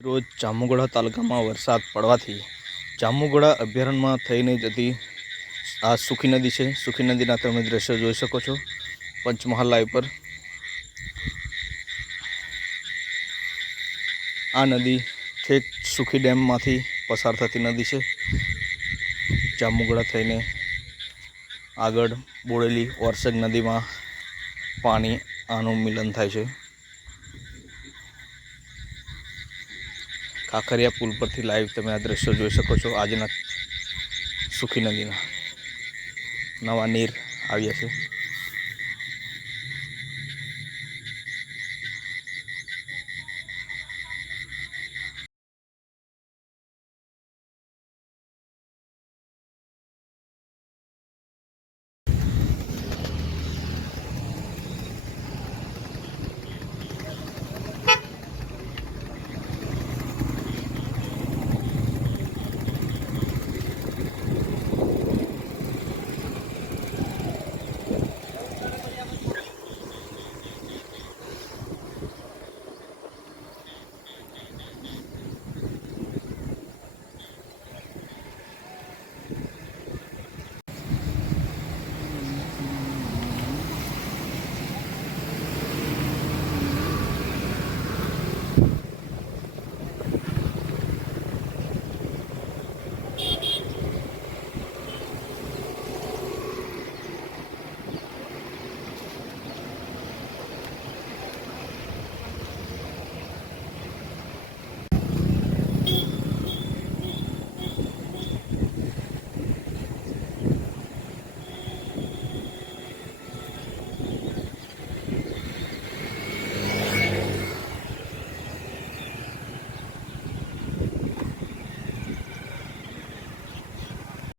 રોજ જાંબુગોડા તાલુકામાં વરસાદ પડવાથી જાંબુગોડા અભયારણ્યમાં થઈને જતી આ સુખી નદી છે. સુખી નદીના તમે દ્રશ્યો જોઈ શકો છો. પંચમહાલ લાઈવ પર. આ નદી ઠેક સુખી ડેમમાંથી પસાર થતી નદી છે. જાંબુગોડા થઈને આગળ બોડેલી ઓરસંગ નદીમાં પાણી આનું મિલન થાય છે. કાંકરિયા પુલ પરથી લાઈવ તમે આ દ્રશ્યો જોઈ શકો છો. આજના સુખી નદીના નવા નીર આવ્યા છે.